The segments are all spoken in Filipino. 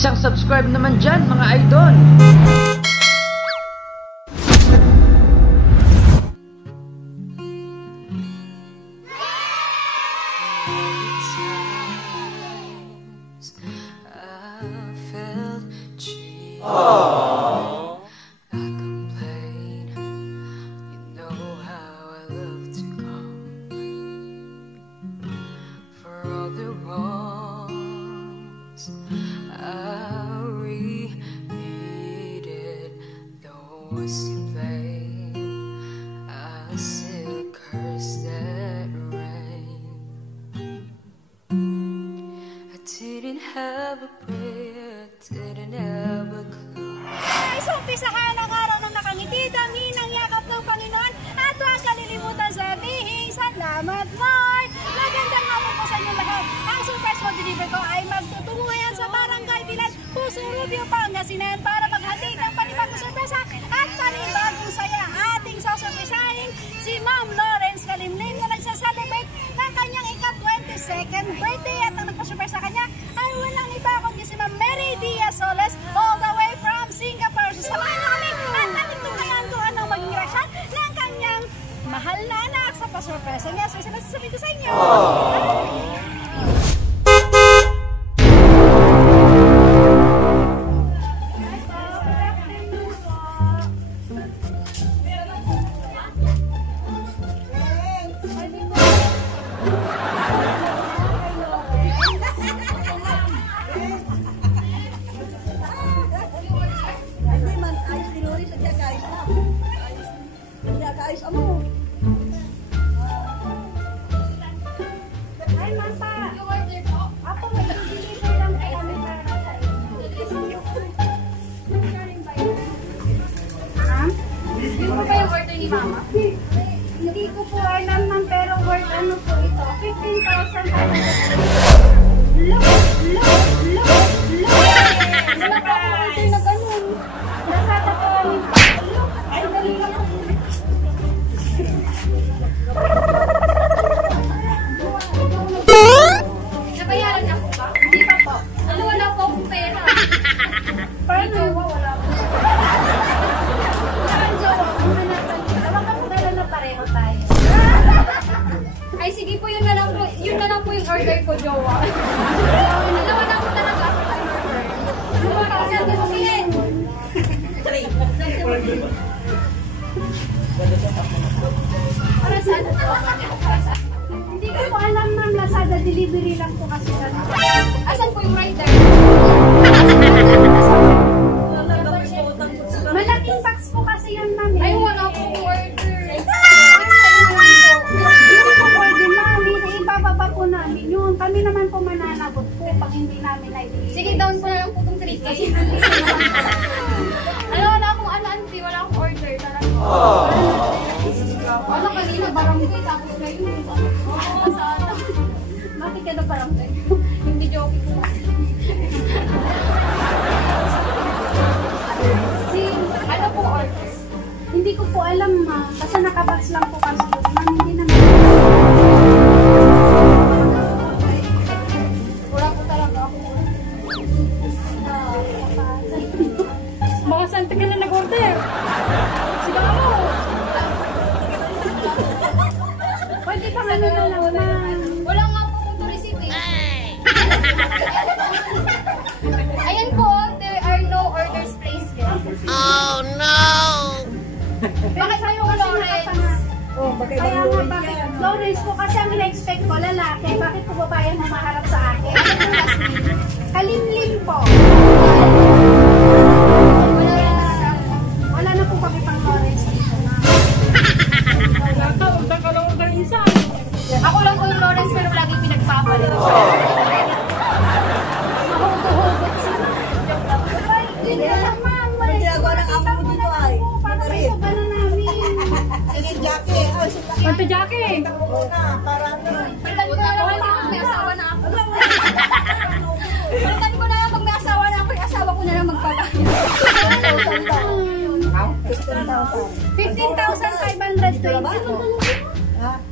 Isang subscribe naman dyan mga idol. Umpisahan ang araw ng nakangiti, dangin ang yakap ng Panginoon at huwag kalilimutan sabihin, salamat Lord! Magandang hapon po sa inyo lahat. Ang surprise food deliver ko ay magtutungo ngayon sa Barangay Bilan, Pusong Rubio, Pangasinan para maghatid ng panibagong sorpresa at panibagong saya. Ating sasurpresahin si Ma'am Lawrence Kalimlim na nagsaselebrate ng kanyang ika-22nd birthday at ang nagpasurprise sa kanya ay walang iba kundi si Ma'am Mary Diaz Soles all the way from Singapore. Samahan niyo kami at natin tunghayan kung anong maging reaksyon ng kanyang mahal na anak sa pasurpresa niya. So, isa na sasabihin ko sa inyo. Hindi ko po alam man, pero worth ano po ito? 15,000. Look! Wala pa ako order na ganun. Nasata po kami. Look! Ay, dali lang po. Nabayaran na po ba? Hindi pa po. Ano, wala po akong pera. Parang jowa, wala po. Parang jowa, kung hanapan niyo. Tawag ka po dala na pareho tayo. Ay, sige po, yun na lang po yung order ko, jowa. Dalawa na po talaga ako tayo order. Ano ba kasi ang gustuhin? Para saan? Hindi ko po alam, ma'am. Lazada delivery lang po kasi sa Asan po yung rider? malaking box po kasi yan, ma'am. Ay, wala po order. Hindi po pwede, ma'am. Ibababa po namin yun. Kami naman po mananabot po pag hindi namin na-deliver. Sige, down po na lang po itong 3K. Ano, wala akong auntie, wala akong order talaga. Ano, kanina barangay, tapos ngayon. Sana. Bakit ka na barangay? Hindi joke po. Ano po order? Hindi ko po alam, ma'am. Basta nakabox lang po kasi yun. Ma'am, hindi naman. Wala po talaga ako. Baka saan ka na nag-order? Sige ako. Pwede pa nga nila lang, ma'am. Wala nga po kung to receive eh. Ayan po, there are no orders placed yet. Bakit sa'yo ko, Lawrence? Kaya nga, bakit? Lawrence po kasi ang ina-expect ko, lalaki. Bakit po babae ang humaharap sa akin? Kalimlim po. Wala na po kami pang Lawrence dito, ma'am. Ako lang po yung Lawrence pero lagi pinagpapalit. Mahugot-hugot sila. Hindi lang, ma'am. Wala ginagawa ng amo mo dito ay? Para may soba na namin. Si Jackie. Panto Jackie. Para Palitan ko na lang pag may asawa na ako. Palitan ko na lang pag may asawa na ako. Yung asawa ko na lang magpabayad. 15,520.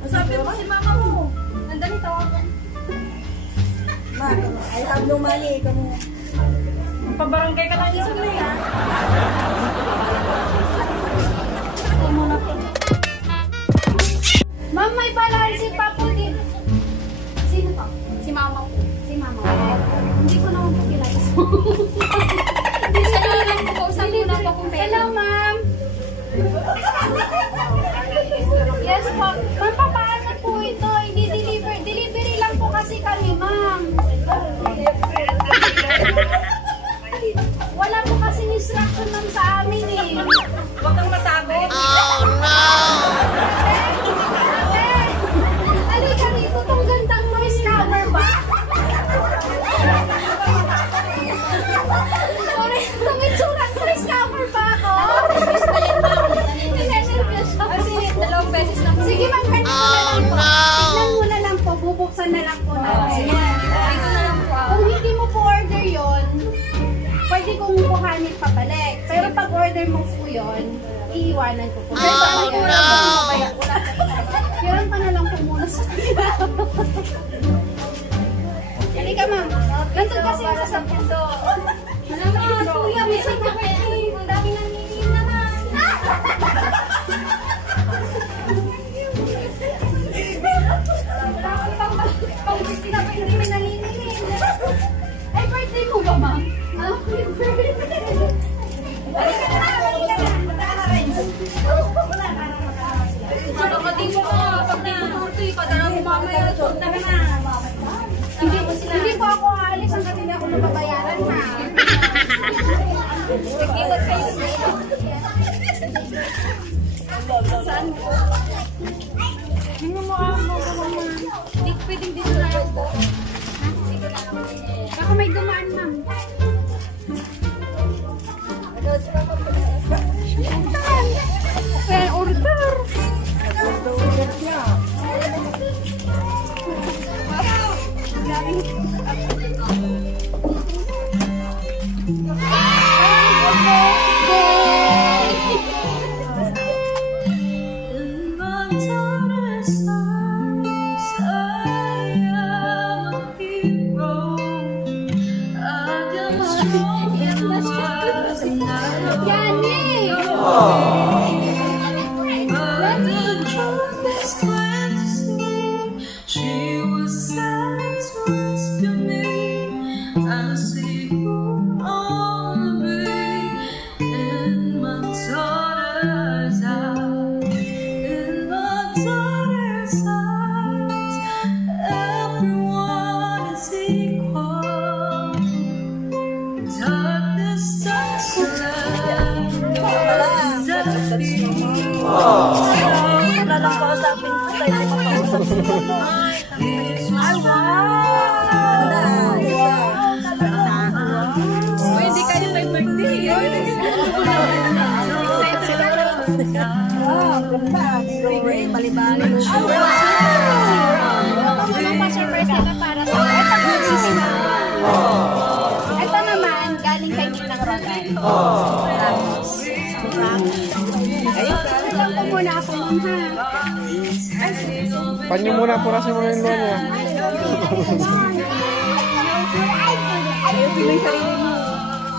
Sabi mo si mama mo. Nandali tawagan. Ma, I have no money. Magpabarangay ka lang isa na yan. Ma'am, may balansi pa po din. Sino to? Si mama po. Si mama. Hindi ko naman po kilala. Hindi siya lang po. Kausap ko na po kung Hello, ma'am. Yes po. Ma'am, paano po ito? Hindi deliver. Delivery lang po kasi kami, ma'am. Wala po kasi instruction ma'am sa amin eh. Huwag kang masabi. Halika dito, itong gandang noise cover ba? Sorry, tumitsura, noise cover ba ako? Ninenervyos ako. Kasi dalawang beses na po. Sige ma'am, ganito na lang po. Tignan mo na lang po, bubuksan na lang po natin. Dito na lang po. Kung hindi mo po order yon, pwede kong kuhanin pabalik. Pero pag order mo po yon, iiwanan ko po. Pero Kiran pa na lang po muna sa kanila. Halika ma'am. Nandun kasi yung sasakyan do. Alam mo, kuya, may sita ka eh. Ang dami nanginginig naman. Pag-birthday na pa hindi may naniningin. Ay, birthday mo ba ma'am? Nakakatibo ko. Pag nagtuturto, ipadala mo mamaya. Turta ka na. Hindi po ako aalis hanggang hindi ako nababayaran na. Nagkilat kayo. Saan po? Hindi mo Hindi pwedeng dito na lang po. Baka may dumaan ma'am. Kaya order. Hindi kayo nag-birthday. Surprise na para sa ito naman, galing kay Ninang Rodan. Lang po muna ako ma'am ha. Panyo muna, purasin mo na yung luha niya.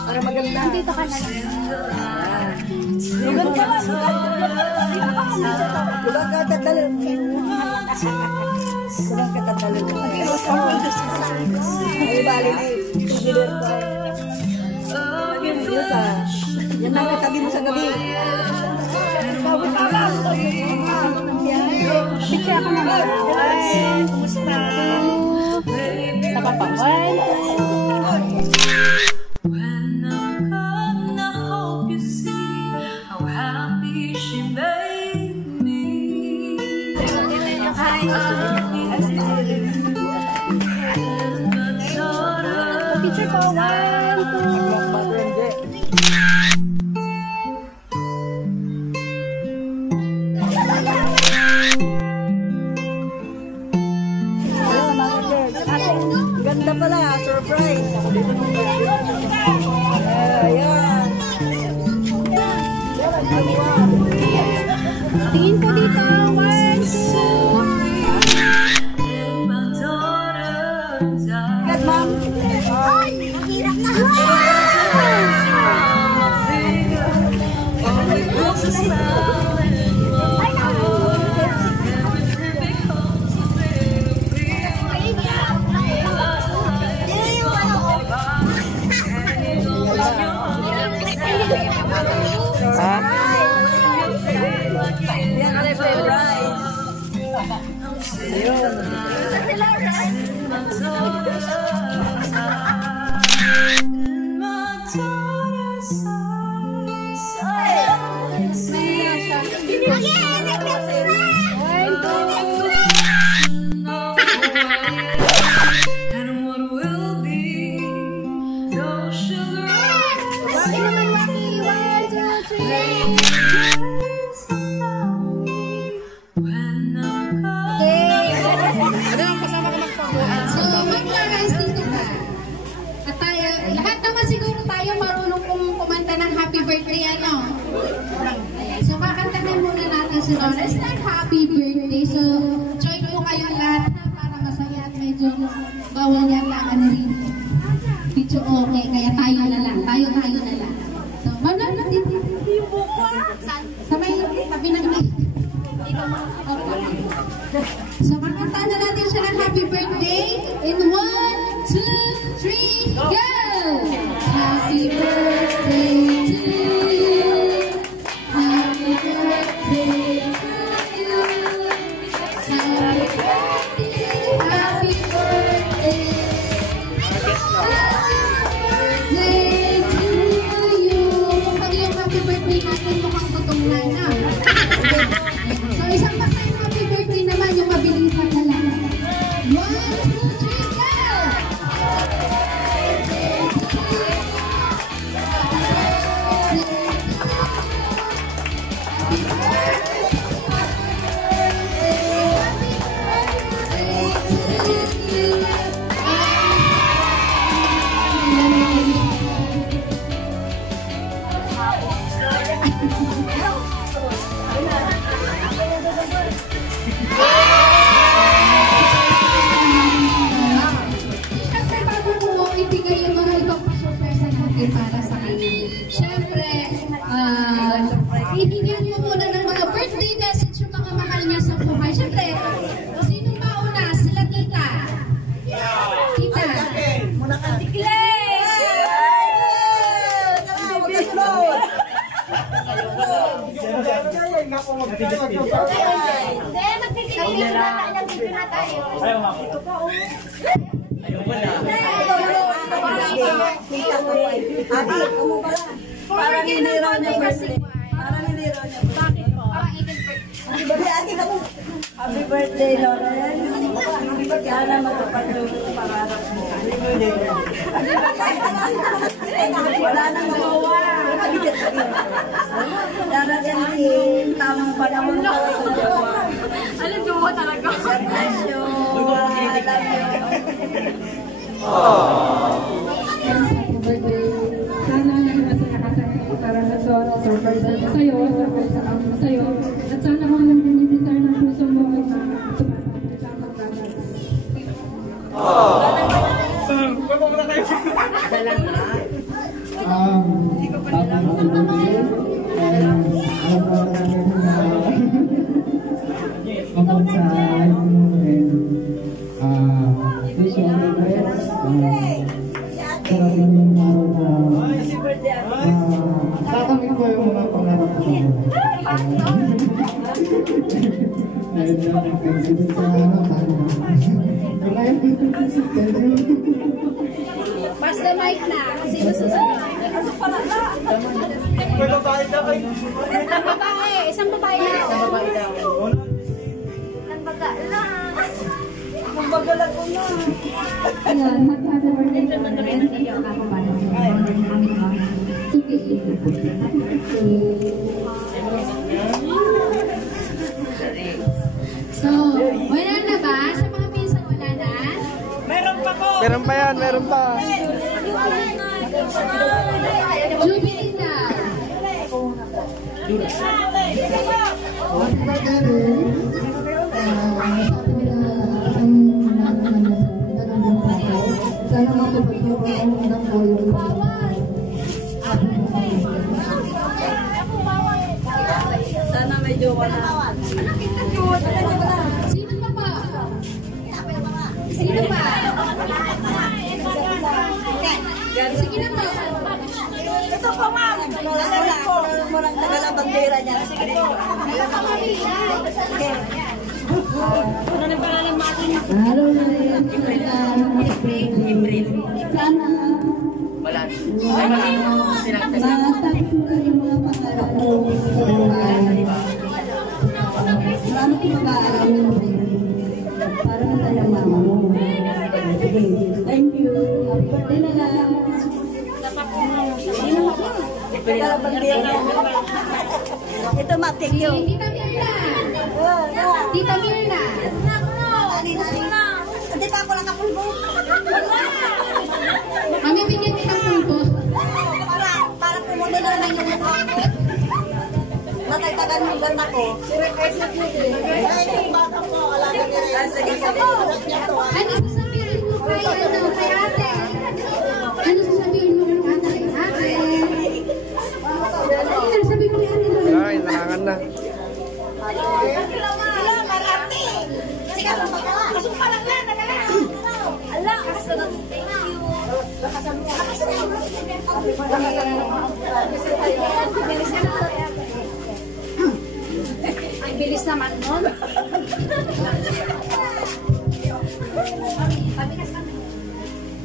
Para maganda. Dito ka na lang. Lugan ka lang. Lugan ka tatalo. Lugan ka tatalo. Ay, balik. Gilir ko. Yan ang katabi mo sa gabi. Picture ako na lang. Kumusta? Nakapawan. When I'm gone, I hope you see how happy she made me. Picture ko. 1, 2. Ganda pala, surprise. Ayan. Tingin ko dito. 1, 2. Kat, ma'am. Ay, mahirap na. Happy birthday. So, join po kayong lahat na para masaya at medyo bawal yata ano rin. Medyo okay, kaya tayo na lang. Tayo na lang. So, mamlan na din. Sa may tabi ng so, makanta na natin siya ng happy birthday. In 1, 2, 3, go! Happy birthday to you. Happy birthday. So, isang masayang happy birthday naman yung mabilisan na lang. 1, 2, 3, go! Para sa kanya. Siyempre, ibigyan mo muna ng mga birthday message yung mga mahal niya sa buhay. Siyempre, sino mauna? Sila tita. Tita. Muna ka. Parang hindi raw niya birthday. Bakit po? Happy birthday, Lawrence. Sana matupad yung pangarap mo. Wala nang gawa. Darating din tamang panahon ko sa jowa. Alam, jowa talaga. Sergio, I love you. Sana naging masaya ka para surprise sa'yo, surprise sa kami sa'yo. At sana kung yung desire ng puso mo ay matupad ng tamang bagay. Tatanggin ko yung mga pangarap ko. Dahil na nagkasin sa harapan. Pass the mic na. Sino susunod? Isang babae. Isang babae na. Isang babae daw. Isang babae lang. Kung bagalag ko na. Ayan, happy birthday to the Renzi. So, wala na ba? Sa mga pinsan wala na? Meron pa po. Meron pa yan, meron pa. Jubilita. Sana matupad mo ang unang boy. Sino pa ba? Sino pa? Sige na po. Ito po, ma'am. Murang tagalang bandera niya. Sige po. Ano na pangalan mo atin? Araw na yan. April. Sana. Wala. Matapos yung mga pangarap ko sa buhay. Marami ko mag-aaral mo. Para matayang mama mo. Thank you. Happy birthday na lang. Tagalang bandera niya. Ito, ma'am. Thank you. Tita Mirna. Tita Mirna. Hindi pa ako nakapulbo. Kami bigyan kitang pulpo. Para pumunta na naman yung mukha ko. Natagtagan yung ganda ko. Ay, yung bata ko. Alaga niya rin. Sige, sige. Ano sasabihin mo kay ate? Ano sasabihin mo kay ate? Ano sasabihin mo kay ate? Ay, nakangan na. Sila, marami. Sige, kasumpa lang yan. Ala, kasunod. Thank you. Ang bilis naman nun.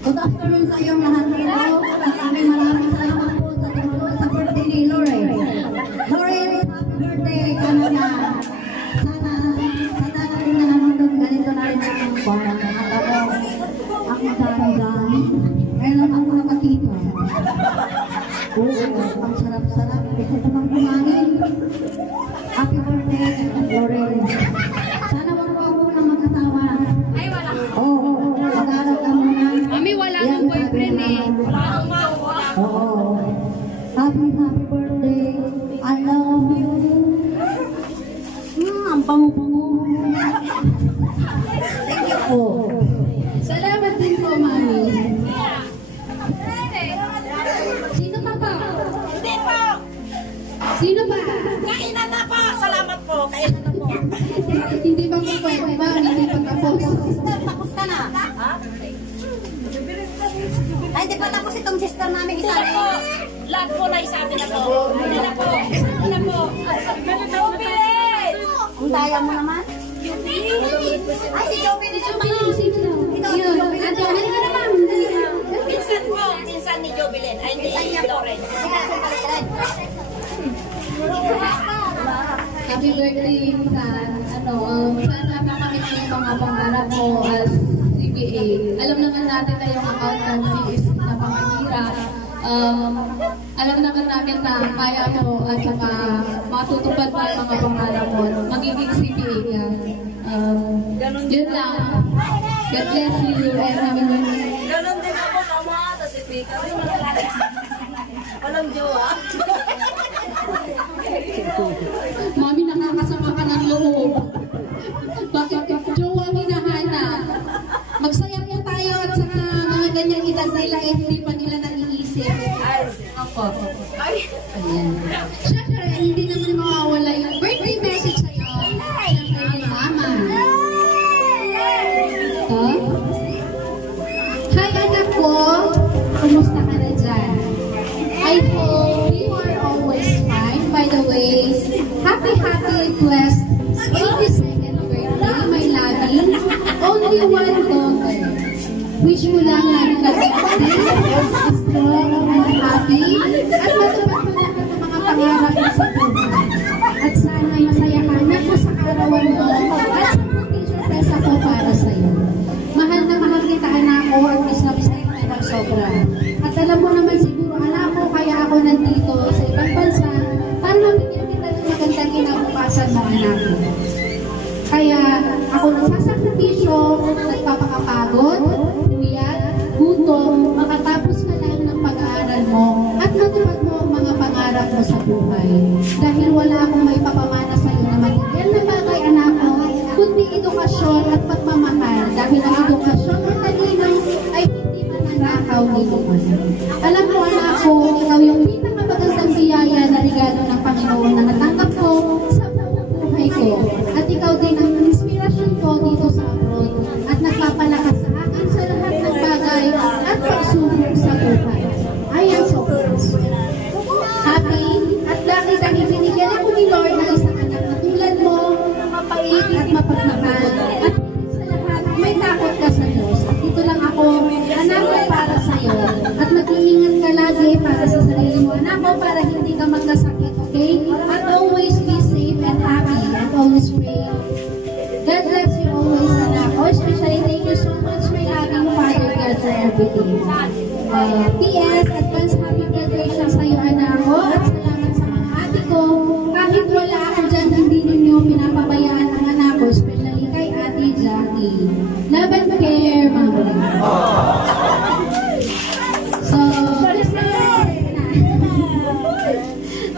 Good afternoon sa iyong lahat dito. Maraming salamat po sa tumulong sa birthday ni Lauren. Lauren, happy birthday ka na nga. Sana natin na naman ganito na rin ang parang ang dami-dami. Ngayon ako nakakita. Oo, ang sarap-sarap. Ito pa mang kumain. Happy birthday, Lauren. Sana wag mo ako na magkatawa. Ay, wala. Oo, mag-aaral ka muna. Mami, wala akong boyfriend eh. Oo. Happy birthday. I love you. Ang pango-pango. Thank you po. Salamat din po, Mami. Sino pa pa? Hindi po. Sino pa? Kainan na po. Salamat po. Kainan na po. Hindi ba po pwede ba? Hindi pa tapos. Tapos ka na. Ha? Ay, di pa tapos itong sister namin isa na po. Lahat po na isabi na po. Hindi na po. Hindi na po. Ang daya mo naman. Ay, si Joby. Si Joby. Sino daw? Yun. Ate, ano ka naman? Pinsan po. Pinsan ni Jobilin. Ay, pinsan niya po. Happy birthday, Insan. Sana makamit mo yung mga pangarap mo as CPA. Alam naman natin na yung accountancy is napakahirap. Alam naman namin na kaya mo at saka matutupad mo yung mga pangarap mo. Magiging CPA ka. Yun lang. God bless you and happy birthday. Ganon din ako, mama. Tapos si Pika. Walang jowa. Mami, nakakasama ka ng loob. Bakit jowa ang hinahanap? Magsaya po tayo at saka mga ganyang edad nila eh, hindi pa nila naiisip. Ako. Ayan. Siyempre, hindi naman mawawala yung birthday message sa'yo. Siyempre, kay Mama. Huh? Hi, anak ko. Kumusta ka na dyan? I hope you are always fine. By the way, happy 12th 82nd birthday, my lovely. Only one daughter. Wish mo lang lagi ka healthy, strong, and happy, at matupad mo lahat ng mga pangarap mo sa buhay. At sana masaya ka na po sa arawan mo at sa mga surprise ako para sa'yo. Mahal na mahal kita, anak ko, at miss na kita ng sobra. At alam mo naman siguro, anak ko, kaya ako nandito sa ibang bansa para mabigyan kita ng magandang kinabukasan mo, anak ko. Kaya ako nagsasakripisyo, nagpapakapagod, puyat, gutom, makatapos ka lang ng pag-aaral mo at matupad mo ang mga pangarap mo sa buhay. Dahil wala akong may papamana sa iyo na material na bagay, anak ko, kundi edukasyon at pagmamahal. Dahil ang edukasyon at talino ay hindi mananakaw ni Lord. Alam mo, anak ko, ikaw yung pinakamagandang biyaya na regalo ng Panginoon na natanggap ko sa buong everything. PS, advance happy graduation sa iyo anak ko at salamat sa mga ate ko. Kahit wala ako dyan, hindi ninyo pinapabayaan ang anak ko, especially kay Ate Jackie. Love and care, Mama. So,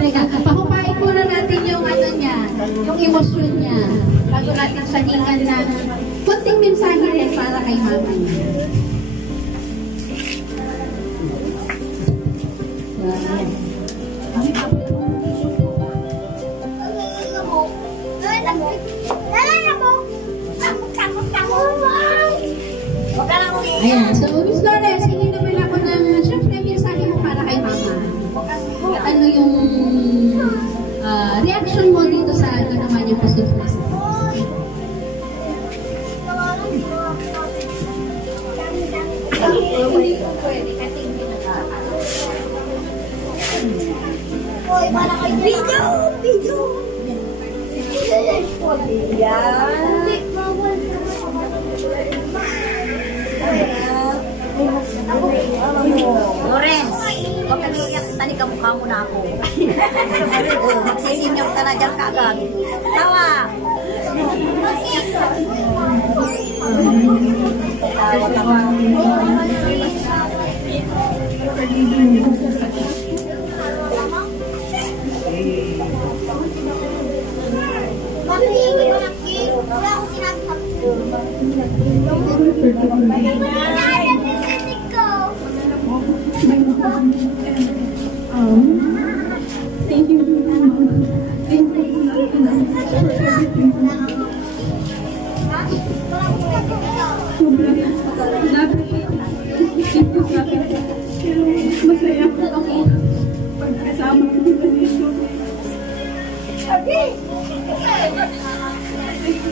teka, pakupain muna natin yung ano niya, yung emosyon niya, bago natin sanikan na kunting mensahe rin para kay Mama niya. Ayan, so Miss Lores, hindi naman ako ng syempre mensahe mo para kay Mama. At ano yung reaction mo dito sa ano naman yung pasurprise? Video! Lawrence, huwag ka niyak, tanig ang mukha mo na ako. Magsisimyok ka na dyan kaagad. Tawa! Thank you. Masaya po ako pagkasama ko dito.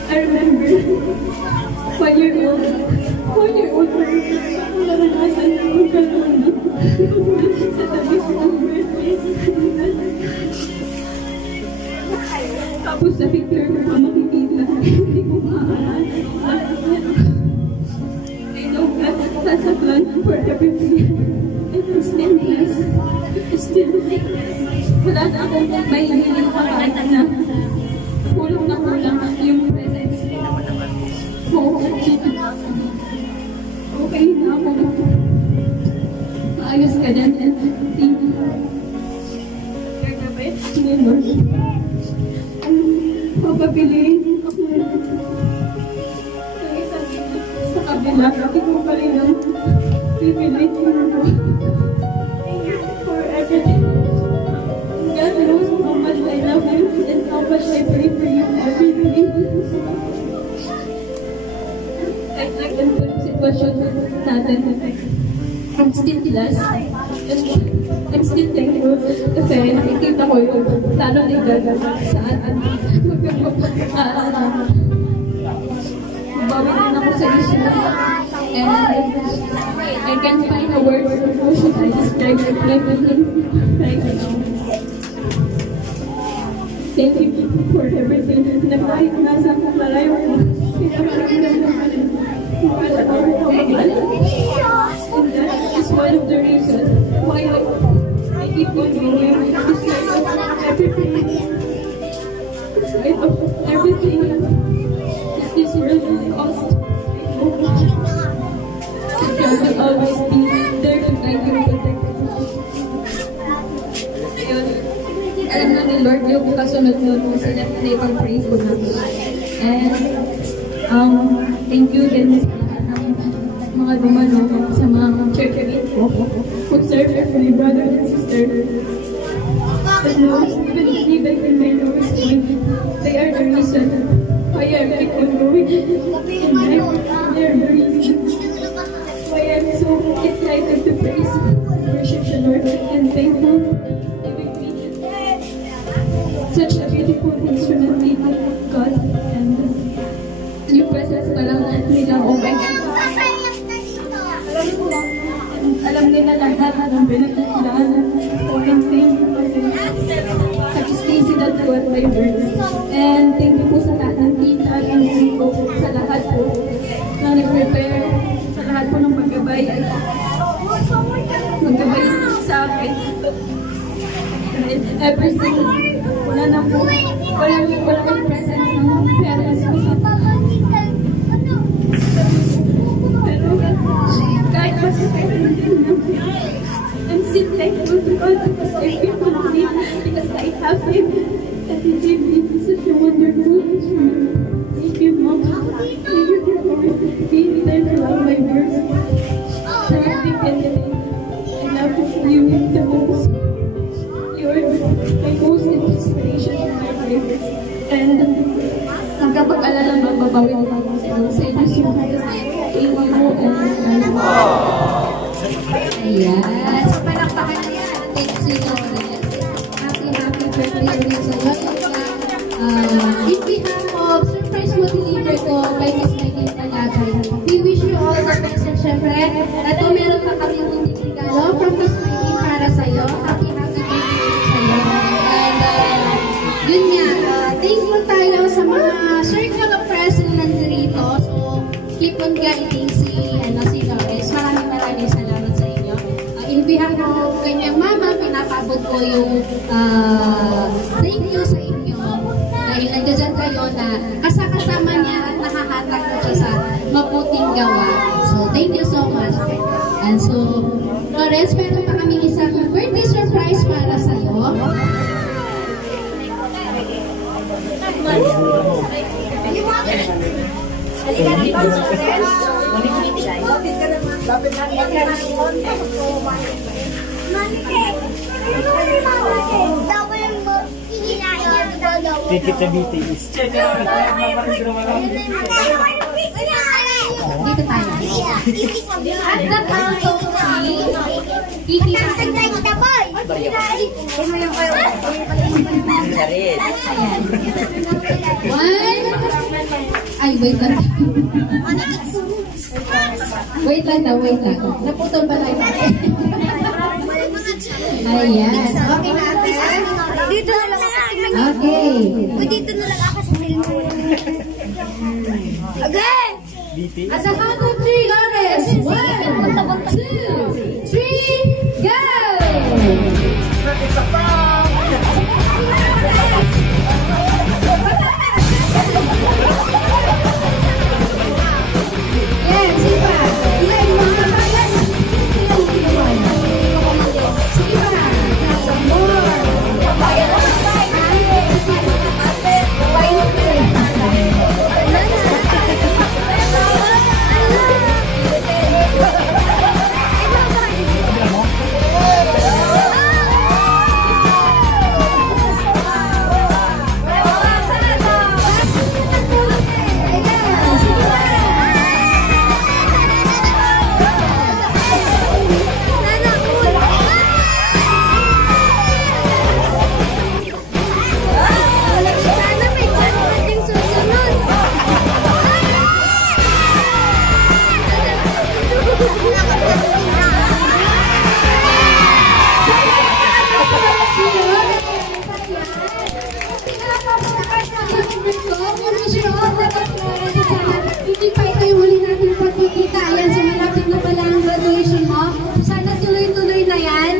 I remember 1 year old naranasan na magkaroon sa tabi ko ng birthday. Tapos sa picture ko pa makikita, hindi ko maaaral. I know that's a plan for everything. I'm still blessed. Wala na akong may hiling pakakita na kulang na kulang yung presence ko. Okay na ako. Maayos ka dyan. Thank you. Kagabi, Lord. Papapiliin ako sa kabila. Hindi ko pa rin ang pipiliin ko. Thank you for everything. God knows how much I love you and how much I pray for you every day. Kahit nagganto yung sitwasyon natin, I'm still blessed. I'm still thankful kasi nakikita ko yung plano ni God sa atin. Mabawi din ako sa isip. And I can't find a word for how should I describe everything right now. Thank you for everything. Na kahit nasa malayo ko, pinakaramdam naman wala ako kamahal. And that is one of the reasons why I keep on going despite of everything. Despite of everything that this world will cost. God will always be there to guide you and protect you. Ayun. Alam na ni Lord yung kasunod nun kasi naipag-pray ko na. And thank you din sa lahat ng mga dumano sa mga church ko who serve every brother and sister. But no, even in my lowest point, they are the reason why I keep on going in life. They are the reason why I'm so excited to praise, worship the Lord, and thankful. Such a beautiful instrument made by God, and yung presence pa lang nila okay. Alam nila lahat ng pinagkakilala ko and thank you kasi nag-stay sila ko at my word. And thank you po sa lahat ng tita at ko, sa lahat po na nag-prepare, sa lahat po ng paggabay. maraming presents ng parents ko sa pero kahit masakit I'm still thankful to God because I feel complete because I have Him and He gave me such a wonderful instrument. Thank you, Mom. Thank you for always being there to love my words. For everything and I love you the most. You're my most inspiration in my life. And nagkapag-alala magbabawi ko sa inyo so much. Thank you and ayan. So, palakpakan niya. Thank you, Lawrence. Happy birthday ulit sa iyo. In behalf of surprise mo deliver ko by Miss Megan Palagay, we wish you all the best and syempre, ito meron pa kami munting regalo from Miss Megan para sa iyo. Happy birthday sa iyo. And yun nga, thank you tayo sa mga circle of friends na nandito. So, keep on guiding si Lawrence. Maraming salamat sa inyo. In behalf of kanyang mama, pinapabot ko yung thank you sa inyo. Dahil nandiyan kayo na kasama niya at nakahatak ko siya sa mabuting gawa. So, thank you so much. And so, Lawrence, meron pa kami isang birthday surprise para sa iyo. Halika na ito, Lawrence. Ticket na BTS. Dito tayo. At the count of three, one. Ay, wait lang. Wait lang. Naputol pa tayo. Ayan. Okay na ate. Dito na lang ako. Okay. Dito na lang ako sa cellphone. Okay. At the count of three, Lawrence. 1, 2, 3, go! Yes, sipa. Ilan yung mga bayan? Sipa. Some more. Hindi pa ito yung huli natin pagkikita. Ayan, so malapit na pala ang graduation mo. Sana tuloy-tuloy na yan.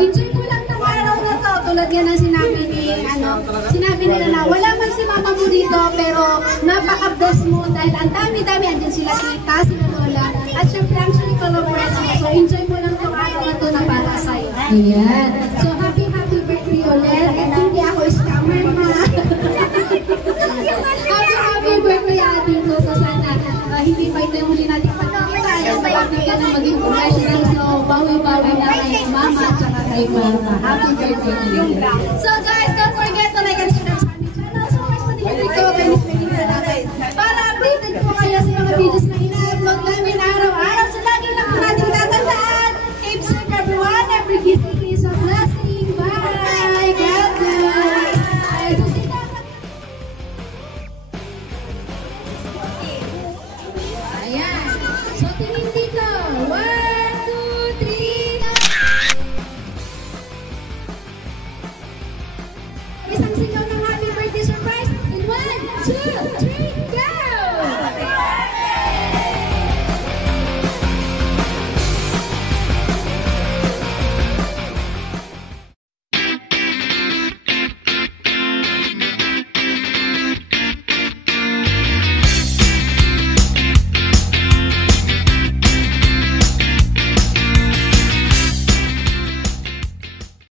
Enjoy mo lang ng araw na to. Tulad yan ang sinabi nila na wala man si mama mo dito, pero napaka-bless mo dahil ang dami-dami. Andyan sila tita, sila lola, at syempre ang circle of friends mo. So enjoy mo lang ng araw na to na para sa'yo. Ayan. So happy birthday ulit. At hindi ako scammer ma. Happy birthday atin ko. So sana hindi pa ito yung huli natin pagkakita. Ayan, malapit ka na maging professional. So bawi-bawi na kay mama at saka kay mama. Happy birthday. So guys,